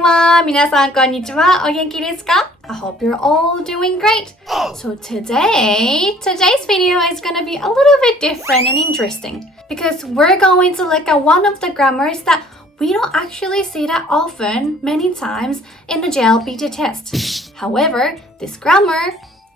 everyone! 皆さんこんにちは。お元気ですか? I hope you're all doing great. So today's video is going to be a little bit different and interesting because we're going to look at one of the grammars that we don't actually see that often, many times in the JLPT test. However, this grammar,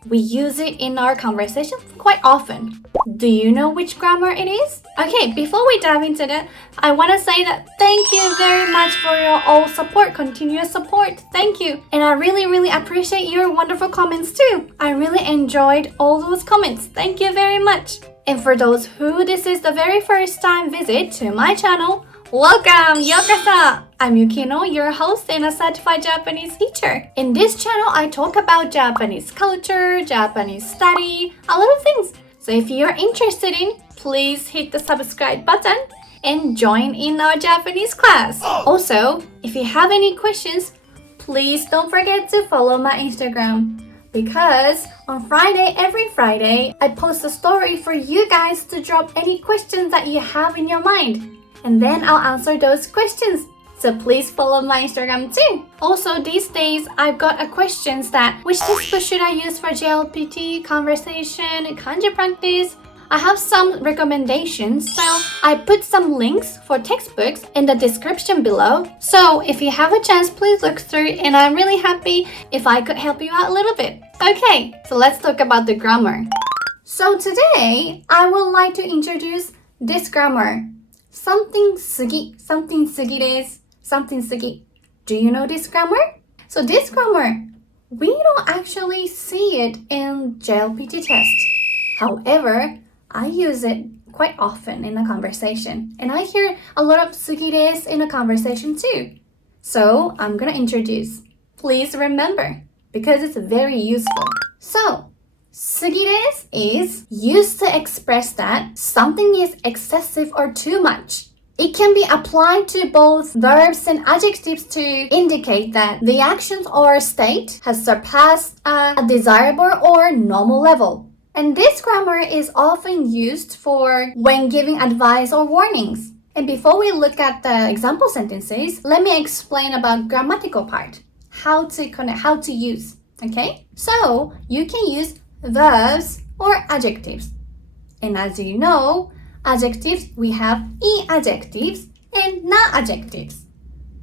we use it in our conversation quite often. Do you know which grammar it is? Okay, before we dive into that, I want to say that thank you very much for your all support, continuous support. Thank you. And I really appreciate your wonderful comments too. I really enjoyed all those comments. Thank you very much. And for those who this is the very first time visit to my channel, welcome! Yokoso! I'm Yukino, your host and a certified Japanese teacher. In this channel, I talk about Japanese culture, Japanese study, a lot of things. So if you're interested in, please hit the subscribe button and join in our Japanese class. Also, if you have any questions, please don't forget to follow my Instagram. Because on every Friday, I post a story for you guys to drop any questions that you have in your mind. And then I'll answer those questions. So please follow my Instagram too. Also, these days, I've got a questions that which textbook should I use for JLPT, conversation, Kanji practice? I have some recommendations, so I put some links for textbooks in the description below. So if you have a chance, please look through and I'm really happy if I could help you out a little bit. Okay, so let's talk about the grammar. So today, I would like to introduce this grammar. Something sugi desu. Something sugi. Do you know this grammar? So this grammar, we don't actually see it in JLPT test. However, I use it quite often in a conversation. And I hear a lot of sugi desu in a conversation too. So I'm gonna introduce. Please remember, because it's very useful. So, sugi desu is used to express that something is excessive or too much. It can be applied to both verbs and adjectives to indicate that the action or state has surpassed a desirable or normal level. And this grammar is often used for when giving advice or warnings. And before we look at the example sentences, let me explain about grammatical part. How to use, okay? So, you can use verbs or adjectives. And as you know, adjectives, we have e-adjectives and na-adjectives.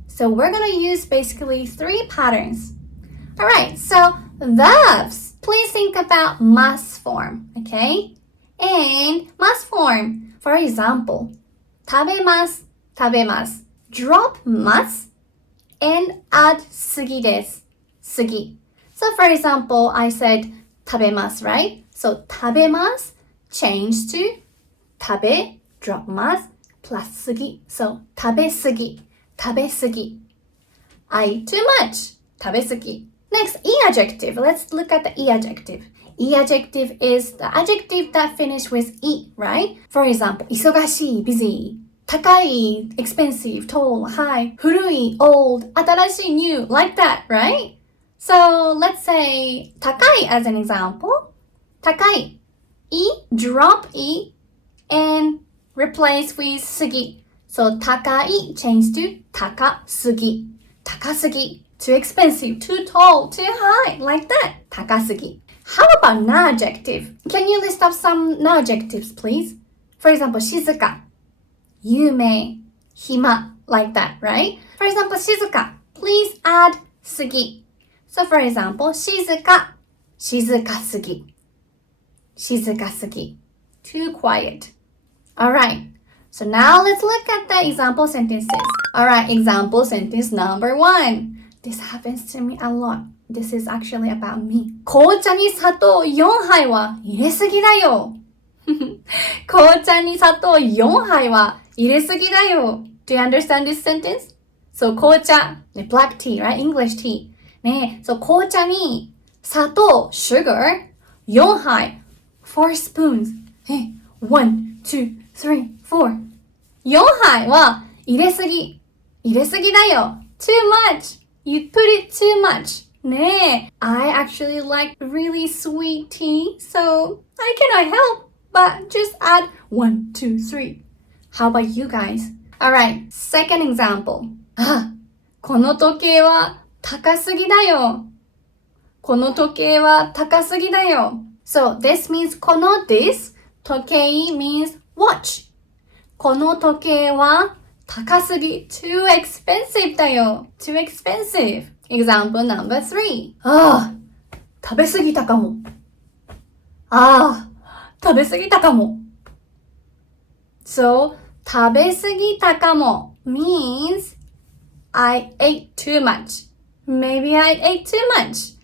So we're going to use basically 3 patterns. Alright, so verbs. Please think about must form, okay? And must form, for example, 食べます, 食べます. Drop must and add 過ぎです, 過ぎ. So for example, I said 食べます, right? So 食べます change to 食べ drop ます plus 過ぎ. So 食べ過ぎ, 食べ過ぎ. I too much, 食べ過ぎ. Next, e-adjective. Let's look at the e-adjective. E-adjective is the adjective that finishes with e, right? For example, 忙しい busy, 高い expensive, tall, high, 古い old, 新しい new, like that, right? So let's say 高い as an example. 高い e, drop e, and replace with 過ぎ. So 高い change to 高すぎ. 高すぎ. Too expensive, too tall, too high, like that. 高すぎ. How about non-adjective? Can you list off some non-adjectives, please? For example, 静か, 有名, 暇, like that, right? For example, 静か. Please add すぎ. So for example, 静か, 静かすぎ. 静かすぎ. Too quiet. Alright, so now let's look at the example sentences. Alright, example sentence number 1. This happens to me a lot. This is actually about me. 紅茶に砂糖4杯は入れすぎだよ。紅茶に砂糖4杯は入れすぎだよ。Do you understand this sentence? So 紅茶, black tea, right? English tea. ね, so 紅茶に砂糖 sugar 4杯 4 spoons. 1, 2, 3, 4. 4杯は入れすぎだよ. Too much. You put it too much. ねえ, I actually like really sweet tea, so I cannot help but just add 1, 2, 3. How about you guys? Alright, second example. この時計は高すぎだよ。この時計は高すぎだよ。So this means この this 時計 means watch. この時計は高すぎ too expensive だよ。too expensive. Example number 3. ああ、食べ過ぎたかも。ああ、食べ過ぎたかも。So 食べ過ぎたかも means I ate too much. Maybe I ate too much.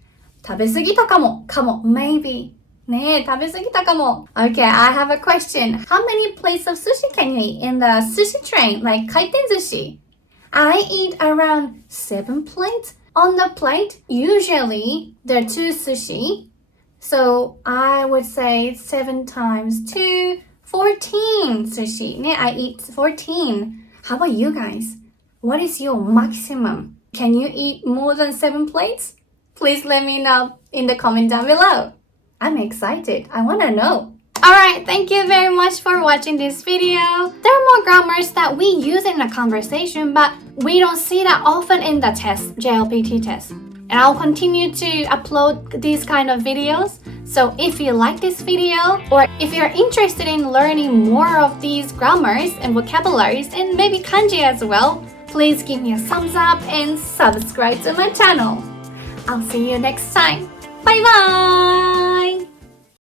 食べ過ぎたかも。かも。Maybe. ねえ、食べ過ぎたかも。Okay, I have a question. How many plates of sushi can you eat in the sushi train, like 回転寿司? I eat around 7 plates on the plate. Usually, there are 2 sushi. So, I would say 7 times 2, 14 sushi. ね、I eat 14. How about you guys? What is your maximum? Can you eat more than 7 plates? Please let me know in the comment down below. I'm excited. I want to know. Alright, thank you very much for watching this video. There are more grammars that we use in a conversation, but we don't see that often in the test, JLPT test. And I'll continue to upload these kind of videos. So if you like this video, or if you're interested in learning more of these grammars and vocabularies, and maybe kanji as well, please give me a thumbs up and subscribe to my channel. I'll see you next time. Bye bye!